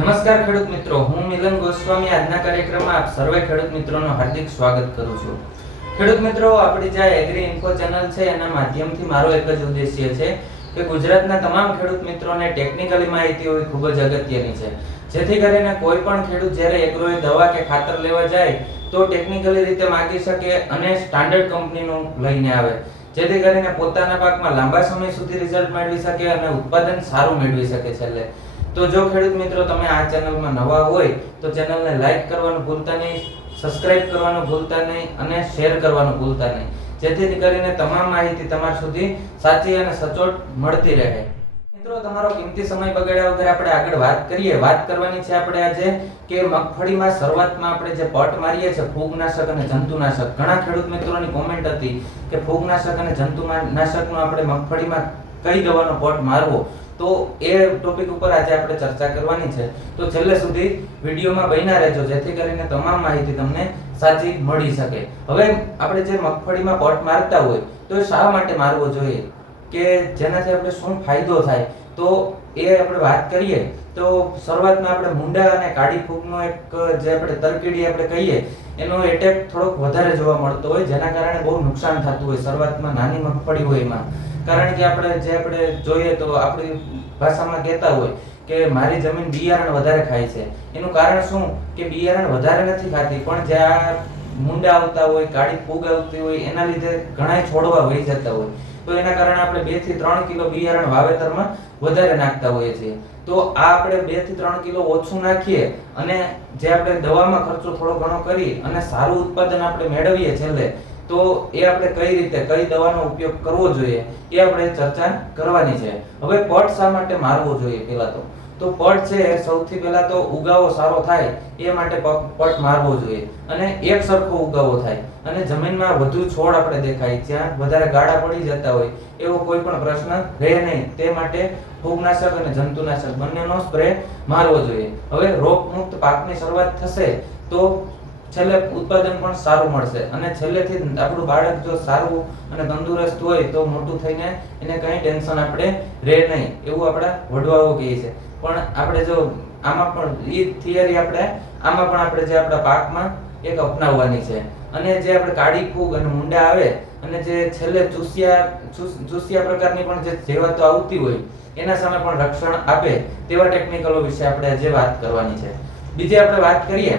નમસ્કાર ખેડૂત મિત્રો, હું મિલન ગોસ્વામી. આજના કાર્યક્રમમાં આપ સર્વે ખેડૂત મિત્રોનું હાર્દિક સ્વાગત કરું છું. ખેડૂત મિત્રો, આપણી જે એગ્રી ઇન્ફો ચેનલ છે, એના માધ્યમથી મારો એક જ ઉદ્દેશ્ય છે કે ગુજરાતના તમામ ખેડૂત મિત્રોને ટેકનિકલી માહિતી હોવી ખૂબ જ અગત્યની છે. જેથી કરીને કોઈ પણ ખેડૂત જ્યારે એગ્રોએ દવા કે ખાતર લેવા જાય, તો ટેકનિકલી રીતે માગી શકે અને સ્ટાન્ડર્ડ કંપનીનું લઈને આવે. જેથી કરીને પોતાના પાકમાં લાંબા સમય સુધી રિઝલ્ટ મેળવી શકે અને ઉત્પાદન સારું મેળવી શકે છેલ્લે. તો જો ખેડૂત મિત્રો તમે આ ચેનલમાં નવા હોય, તો ચેનલને લાઈક કરવાનું ભૂલતા નહીં, સબસ્ક્રાઇબ કરવાનું ભૂલતા નહીં અને શેર કરવાનું ભૂલતા નહીં. જેથી કરીને તમામ માહિતી તમારા સુધી સાચી અને સચોટ મળતી રહે. મિત્રો, તમારો કિંમતી સમય બગાડ્યા વગર આપણે આગળ વાત કરીએ. વાત કરવાની છે આપણે આજે કે મગફળીમાં શરૂઆતમાં આપણે જે પટ મારીએ છીએ, ફૂગનાશક અને જંતુનાશક. ઘણા ખેડૂત મિત્રોની કોમેન્ટ હતી કે ફૂગનાશક અને જંતુનાશકનો આપણે મગફળીમાં કઈ દવાનો પોટ મારવો? તો એ ટોપિક ઉપર આજે આપણે ચર્ચા કરવાની છે. તો છેલ્લે સુધી વિડીયોમાં બન્યા રહેજો, જેથી કરીને તમામ માહિતી તમને સાચી મળી શકે. હવે આપણે જે મગફળીમાં પોટ મારતા હોય, તો એ શા માટે મારવો જોઈએ? કે જેનાથી આપણે શું ફાયદો થાય? તો એ આપણે વાત કરીએ. તો શરૂઆતમાં આપણે મુંડા અને કાળી ફૂગનો એક જે આપણે તરકીડી આપણે કહીએ, એનો એટેક થોડોક વધારે જોવા મળતો હોય, જેના કારણે બહુ નુકસાન થતું હોય, શરૂઆતમાં નાની મગફળી હોય એમાં. કારણ કે આપણે જે આપણે જોઈએ તો આપણી ભાષામાં કહેતા હોય કે મારી જમીન બિયારણ વધારે ખાય છે. એનું કારણ શું? કે બિયારણ વધારે નથી ખાતી, પણ જે આ મુંડા આવતા હોય કાળી ફૂગ આવતી હોય, એના લીધે ઘણા છોડવા વહી જતા હોય. તો એના કારણે આપણે બેથી ત્રણ કિલો બિયારણ વાવેતરમાં વધારે નાખતા હોઈએ છીએ. તો આ આપણે બેથી ત્રણ કિલો ઓછું નાખીએ અને જે આપણે દવામાં ખર્ચો થોડો ઘણો કરી અને સારું ઉત્પાદન આપણે મેળવીએ છેલ્લે, તો એ આપણે કઈ રીતે, કઈ દવાનો ઉપયોગ કરવો જોઈએ એ આપણે ચર્ચા કરવાની છે. હવે પટ શા માટે મારવો જોઈએ પહેલા તો? તો પટ છે, સૌથી પહેલા તો ઉગાવો સારો થાય, એ માટે પટ મારવો જોઈએ. અને એક સરખો ઉગાવો થાય. અને જમીનમાં વધુ છોડ આપણે દેખાય. જ્યાં વધારે ગાળા પડી જતા હોય, એવો કોઈ પણ પ્રશ્ન રહે નહીં. તે માટે ફૂગનાશક અને જંતુનાશક બંનેનો સ્પ્રે મારવો જોઈએ. હવે રોગમુક્ત પાકની શરૂઆત થશે તો છેલ્લે ઉત્પાદન પણ સારું મળશે. અને છેલ્લેથી આપણું બાળક જો સારું અને તંદુરસ્ત હોય તો મોટું થઈને એને કંઈ ટેન્શન આપણે રહે નહીં. એવું આપણા વડવાઓ કહે છે. પણ આપણે જો આમાં પણ એ થિયરી આપણે, આમાં પણ આપણે જે આપણા પાકમાં એક અપનાવવાની છે. અને જે આપણે કાળી ફૂગ અને મુંડા આવે, અને જે છેલ્લે ચૂસિયા, ચૂસ- ચૂસિયા પ્રકારની પણ જે જીવાતો આવતી હોય, એના સામે પણ રક્ષણ આપે, તેવા ટેકનિકલો વિશે આપણે આજે વાત કરવાની છે. બીજી આપણે વાત કરીએ,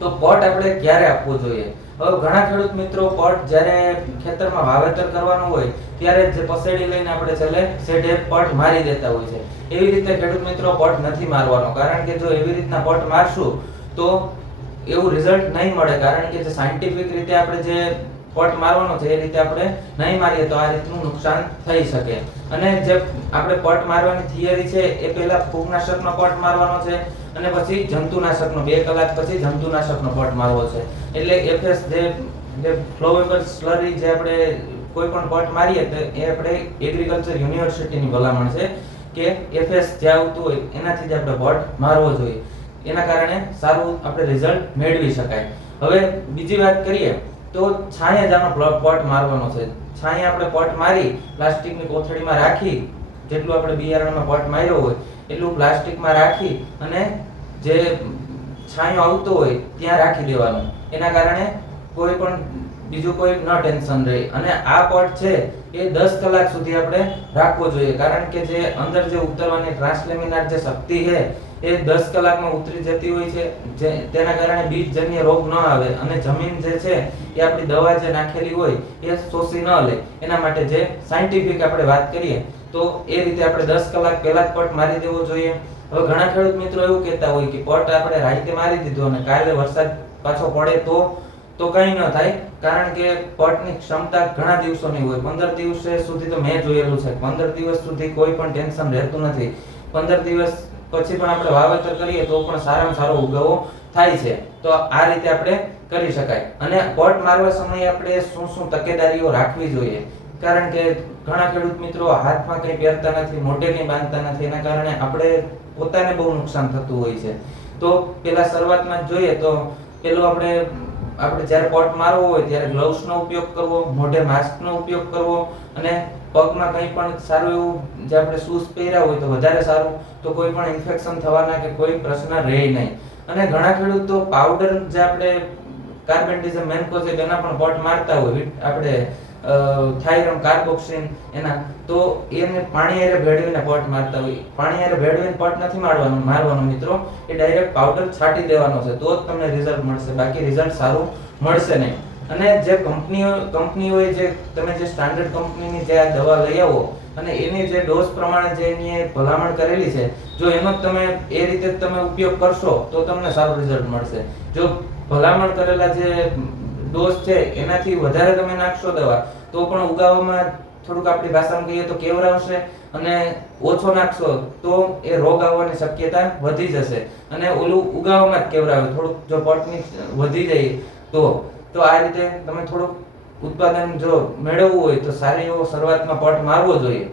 તો પટ આપણે ક્યારે આપવો જોઈએ? હવે ઘણા ખેડૂત મિત્રો પટ જ્યારે ખેતરમાં વાવેતર કરવાનું હોય, ત્યારે જ પસેડી લઈને આપણે છેલ્લે સેઢે પટ મારી દેતા હોય છે. એવી રીતે ખેડૂત મિત્રો પટ નથી મારવાનો. કારણ કે જો એવી રીતના પટ મારશું, તો એવું રિઝલ્ટ નહીં મળે. કારણ કે જે સાયન્ટિફિક રીતે આપણે જે પટ મારવાનો છે, એ રીતે આપણે નહીં મારીએ, તો આ રીતનું નુકસાન થઈ શકે. અને જે આપણે પટ મારવાની થિયરી છે, એ પહેલા ફૂગનાશકનો પટ મારવાનો છે અને પછી જંતુનાશકનો, બે કલાક પછી જંતુનાશકનો પટ મારવો છે. એટલે એફએસ જે જે ફ્લોવેબલ સ્લરી જે આપણે કોઈ પણ પટ મારીએ, તો એ આપણે એગ્રીકલ્ચર યુનિવર્સિટીની ભલામણ છે કે એફએસ જે આવતું હોય, એનાથી જ આપણે પટ મારવો જોઈએ. એના કારણે સારું આપણે રિઝલ્ટ મેળવી શકાય. હવે બીજી વાત કરીએ, તો છાંયે જ આનો પટ મારવાનો છે. છાંયે આપણે પટ મારી, પ્લાસ્ટિકની કોથળીમાં રાખી, જેટલું આપણે બિયારણમાં પટ માર્યો હોય, એટલું પ્લાસ્ટિકમાં રાખી અને જે છાંયો આવતો હોય, ત્યાં રાખી દેવાનું. એના કારણે કોઈ પણ, બીજું કોઈ ન ટેન્શન રહે. અને આ પટ છે, એ દસ કલાક સુધી આપણે રાખવો જોઈએ. કારણ કે જે અંદર જે ઉતરવાની ટ્રાન્સલેમિનાર જે શક્તિ છે એ દસ કલાકમાં ઉતરી જતી હોય છે. જે તેના કારણે બીજજન્ય રોગ ન આવે. અને જમીન જે છે, એ આપણી દવા જે નાખેલી હોય, એ શોષી ન લે. એના માટે જે સાયન્ટિફિક આપણે વાત કરીએ, તો એ રીતે આપણે દસ કલાક પહેલા જ પટ મારી દેવો જોઈએ. હવે ઘણા ખેડૂત મિત્રો એવું કહેતા હોય કે પટ આપણે રાતે મારી દીધો અને કાલે વરસાદ પાછો પડે તો તો કંઈ ન થાય. કારણ કે પટની ક્ષમતા ઘણા દિવસોની હોય. પંદર દિવસે સુધી તો મેં જોયેલું છે. પંદર દિવસ સુધી કોઈ પણ ટેન્શન રહેતું નથી. પંદર દિવસ પછી પણ આપણે વાવેતર કરીએ તો પણ સારામાં સારો ઉગાવો થાય છે. તો આ રીતે આપણે કરી શકાય. અને પટ મારવા સમયે આપણે શું શું તકેદારીઓ રાખવી જોઈએ? કારણ કે ઘણા ખેડૂત મિત્રો હાથમાં કંઈ પહેરતા નથી, મોઢે કંઈ બાંધતા નથી, એના કારણે આપણે પોતાને બહુ નુકસાન થતું હોય છે. તો પેલા શરૂઆતમાં જોઈએ તો પેલું આપણે આપણે જ્યારે પોટ મારવો હોય ત્યારે ગ્લવ્સનો ઉપયોગ કરવો, મોઢે માસ્કનો ઉપયોગ કરવો અને પગમાં કંઈ પણ સારું એવું જે આપણે શૂઝ પહેર્યા હોય તો વધારે સારું, તો કોઈ પણ ઇન્ફેક્શન થવાના કે કોઈ પ્રશ્ન રહે નહીં. અને ઘણા ખેડૂતો પાવડર જે આપણે કાર્બેન્ડિઝમ મેન્કોઝેબ એના પણ પોટ મારતા હોય આપણે થાઇરમ કાર્બોક્સિન એના, તો એને પાણી હારે ભેળવીને પોટ મારતા હોય. પાણી હારે ભેળવીને પોટ નથી મારવાનું, મારવાનો મિત્રો. એ ડાયરેક્ટ પાવડર છાંટી દેવાનો છે. તો જ તમને રિઝલ્ટ મળશે. બાકી રિઝલ્ટ સારું મળશે નહીં. અને જે કંપનીઓ, કંપનીઓએ જે, તમે જે સ્ટાન્ડર્ડ કંપનીની જે આ દવા લઈ આવો, અને એની જે ડોઝ પ્રમાણે જે એની ભલામણ કરેલી છે, જો એનો તમે એ રીતે તમે ઉપયોગ કરશો, તો તમને સારું રિઝલ્ટ મળશે. જો ભલામણ કરેલા જે ડોઝ છે, એનાથી વધારે તમે નાખશો દવા તો પણ ઉગાવવામાં થોડુંક આપણી ભાષામાં કહીએ તો કેવરાવશે અને ઓછો નાખશો તો એ રોગ આવવાની શક્યતા વધી જશે. અને ઓલું ઉગાવવામાં જ કેવરાવે, થોડુંક જો પોટની વધી જાય તો. તો આ રીતે તમે થોડુંક ઉત્પાદન જો મેળવવું હોય તો સારી એવો શરૂઆતમાં પટ મારવો જોઈએ.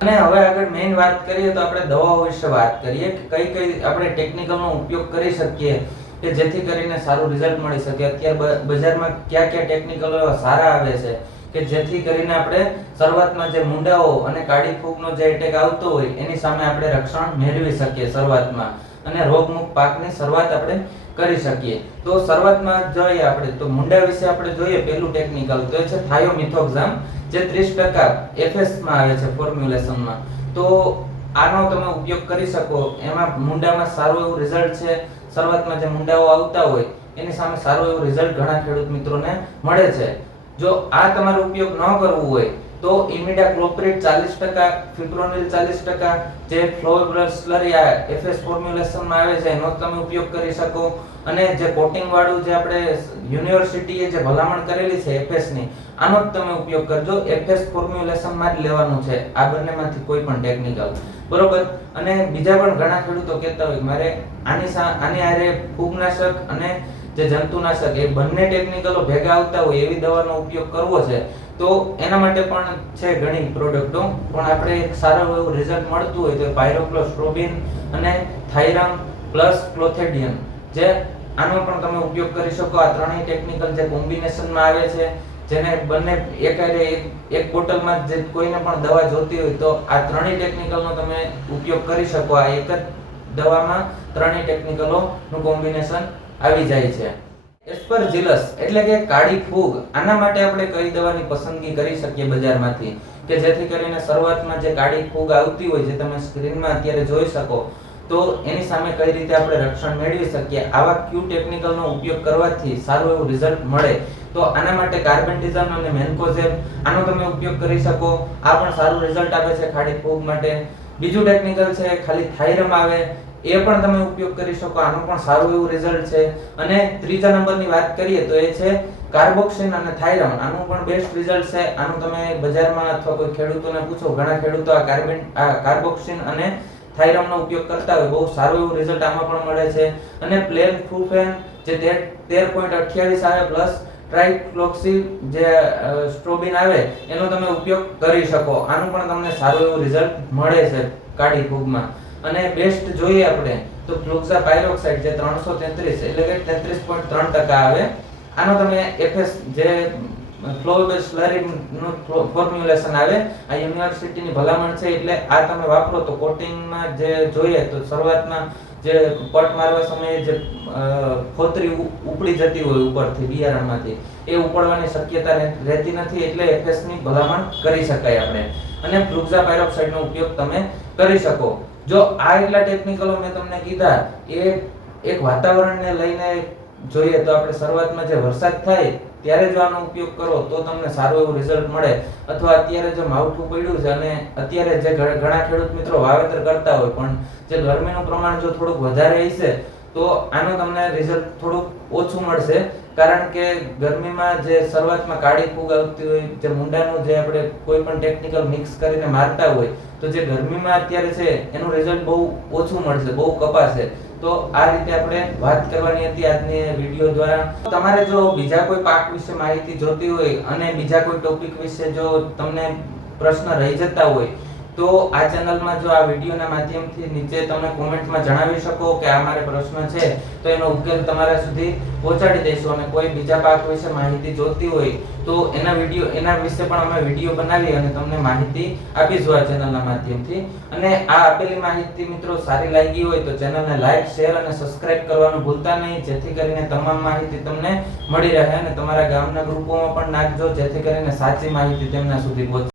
અને હવે આગળ મેઇન વાત કરીએ તો આપણે દવાઓ વિશે વાત કરીએ કે કઈ કઈ આપણે ટેકનિકલનો ઉપયોગ કરી શકીએ કે જેથી કરીને સારું રિઝલ્ટ મળી શકે. અત્યારે બજારમાં કયા કયા ટેકનિકલો સારા આવે છે. કે જેથી કરીને આપણે શરૂઆતમાં જે મુંડાઓ અને કાળી ફૂગનો જે એટેક આવતો હોય, એની સામે આપણે રક્ષણ મેળવી શકીએ શરૂઆતમાં. અને રોગમુક્ત પાકની શરૂઆત આપણે કરી શકીએ. તો શરૂઆતમાં જોઈએ આપણે, તો મુંડા વિશે આપણે જોઈએ પહેલું ટેકનિકલ તો એ છે થાયોમિથોક્ઝામ જે 30% FS માં આવે છે ફોર્મ્યુલેશનમાં તો આનો તમે ઉપયોગ કરી શકો. એમાં મુંડામાં સારું એવું રિઝલ્ટ છે. શરૂઆતમાં જે મુંડાઓ આવતા હોય, એની સામે સારું એવું રિઝલ્ટ ઘણા ખેડૂત મિત્રોને મળે છે. જો આ તમારો ઉપયોગ ન કરવો હોય, તો ઇમિડા ક્લોપ્રિટ 40% ફિપ્રોનિલ 40% જે ફ્લોવેબ્રલ સ્લરી આ એફએસ ફોર્મ્યુલેશનમાં આવે છે, એનો તમે ઉપયોગ કરી શકો. અને જે કોટિંગ વાળું જે આપણે યુનિવર્સિટીએ જે ભલામણ કરેલી છે એફએસની આનો જ તમે ઉપયોગ કરજો. એફએસ ફોર્મ્યુલેશનમાં જ લેવાનું છે. આ બંનેમાંથી કોઈ પણ ટેકનિકલ બરોબર? અને બીજા પણ ઘણા ખેડૂતો કહેતા હોય, મારે આની આની આરે ફૂગનાશક અને જે જંતુનાશક એ બંને ટેકનિકલો ભેગા આવતા હોય એવી દવાનો ઉપયોગ કરવો છે, તો એના માટે પણ છે ઘણી પ્રોડક્ટો પણ આપણે એક સારું એવું રિઝલ્ટ મળતું હોય તો પાયરોક્લોસ્ટ્રોબિન અને થાઇરામ પ્લસ ક્લોથેડિયન જે આનો પણ તમે ઉપયોગ કરી શકો. આ ત્રણેય ટેકનિકલ જે કોમ્બિનેશનમાં આવે છે, જેને બંને એક એક બોટલમાં જે કોઈને પણ દવા જોતી હોય તો આ ત્રણેય ટેકનિકલનો તમે ઉપયોગ કરી શકો. આ એક જ દવામાં ત્રણેય ટેકનિકલોનું કોમ્બિનેશન આવી જાય છે. એસ્પરજિલસ એટલે કે કાળી ફૂગ, આના માટે આપણે કઈ દવાની પસંદગી કરી શકીએ બજારમાંથી? કે જેથી કરીને શરૂઆતમાં જે કાળી ફૂગ આવતી હોય જે તમે સ્ક્રીનમાં અત્યારે જોઈ શકો, તો એની સામે કઈ રીતે આપણે રક્ષણ મેળવી શકીએ? આવા ક્યુ ટેકનિકલનો ઉપયોગ કરવાથી સારું એવું રિઝલ્ટ મળે. તો આના માટે કાર્બેન્ટિઝમ અને મેન્કોઝેબ આનો તમે ઉપયોગ કરી શકો. આ પણ સારું રિઝલ્ટ આપે છે ખાડી ફૂગ માટે. બીજું ટેકનિકલ છે, ખાલી થાઇરમ આવે એ પણ તમે ઉપયોગ કરી શકો, આનું પણ સારું એવું રિઝલ્ટ છે. અને ત્રીજા નંબરની વાત કરીએ તો એ છે કાર્બોક્સિન અને થાઇરમ આનું પણ બેસ્ટ રિઝલ્ટ છે. આનું તમે બજારમાં અથવા કોઈ ખેડૂતોને પૂછો, ઘણા ખેડૂતો આ કાર્બન આ કાર્બોક્સિન અને થાઇરમનો ઉપયોગ કરતા હોય, બહુ સારું એવું રિઝલ્ટ આમાં પણ મળે છે. અને પ્લેન ફ્રુફેન જે તેર તેર પોઈન્ટ અઠ્યાવીસ આવે પ્લસ ટ્રાઇક્લોક્સી જે સ્ટ્રોબિન આવે, એનો તમે ઉપયોગ કરી શકો. આનું પણ તમને સારું એવું રિઝલ્ટ મળે છે કાઢી ફૂગમાં. અને બેસ્ટ જોઈએ આપણે, તો ફ્લુક્સા પાયરોક્સાઇડ જે 333 એટલે કે 33.3% આવે, આનો તમે એફએસ જે ફ્લોવેબલ સ્લરી નું ફોર્મ્યુલેશન આવે. આ યુનિવર્સિટીની ભલામણ છે એટલે આ તમે વાપરો તો કોટિંગમાં જે જોઈએ તો શરૂઆતમાં જે પટ મારવા સમયે જે ખોતરી ઉપડી જતી હોય ઉપરથી, બિયારણમાંથી, એ ઉપડવાની શક્યતા રહેતી નથી એટલે એફએસની ભલામણ કરી શકાય આપણે. અને ફ્લુક્સા પાયરોક્સાઇડ નો ઉપયોગ તમે કરી શકો. જો આ એટલા ટેકનિકલો મેં તમને કીધા, એ, એક વાતાવરણને લઈને જોઈએ તો આપણે શરૂઆતમાં જે વરસાદ થાય ત્યારે જો આનો ઉપયોગ કરો તો તમને સારું એવું રિઝલ્ટ મળે. અથવા અત્યારે જે માવઠું પડ્યું છે અને અત્યારે જે ઘણા ખેડૂત મિત્રો વાવેતર કરતા હોય, પણ જે ગરમીનું પ્રમાણ જો થોડુંક વધારે હશે, તો આનો તમને રિઝલ્ટ થોડુંક ઓછું મળશે. કારણ કે ગરમીમાં જે શરૂઆતમાં કાળી ફૂગ આવતી હોય, જે મુંડાનું જે આપણે કોઈ પણ ટેકનિકલ મિક્સ કરીને મારતા હોય, તો જે ગરમીમાં અત્યારે છે, એનું રિઝલ્ટ બહુ ઓછું મળશે, બહુ કપાશે. તો આ રીતે આપણે વાત કરવાની હતી આજની વીડિયો દ્વારા. તમારે જો બીજા કોઈ પાક વિશે માહિતી જોતી હોય અને બીજા કોઈ ટોપિક વિશે જો તમને પ્રશ્ન રહી જતા હોય તો આ ચેનલમાં જો આ વિડીયોના માધ્યમથી નીચે તમે કોમેન્ટમાં જણાવી શકો કે આ મારે પ્રશ્ન છે, તો એનો ઉકેલ તમારા સુધી પહોંચાડી દઈશું અને કોઈ બીજા પાક વિશે માહિતી જોતી હોય તો એના વીડિયો, એના વિશે પણ અમે વીડિયો બનાવી અને તમને માહિતી આપીશું આ ચેનલના માધ્યમથી. અને આ આપેલી માહિતી મિત્રો સારી લાગી હોય તો ચેનલને લાઈક, શેર અને સબસ્ક્રાઇબ કરવાનું ભૂલતા નહીં. જેથી કરીને તમામ માહિતી તમને મળી રહે અને તમારા ગામના ગ્રુપોમાં પણ નાખજો, જેથી કરીને સાચી માહિતી તેમના સુધી પહોંચે.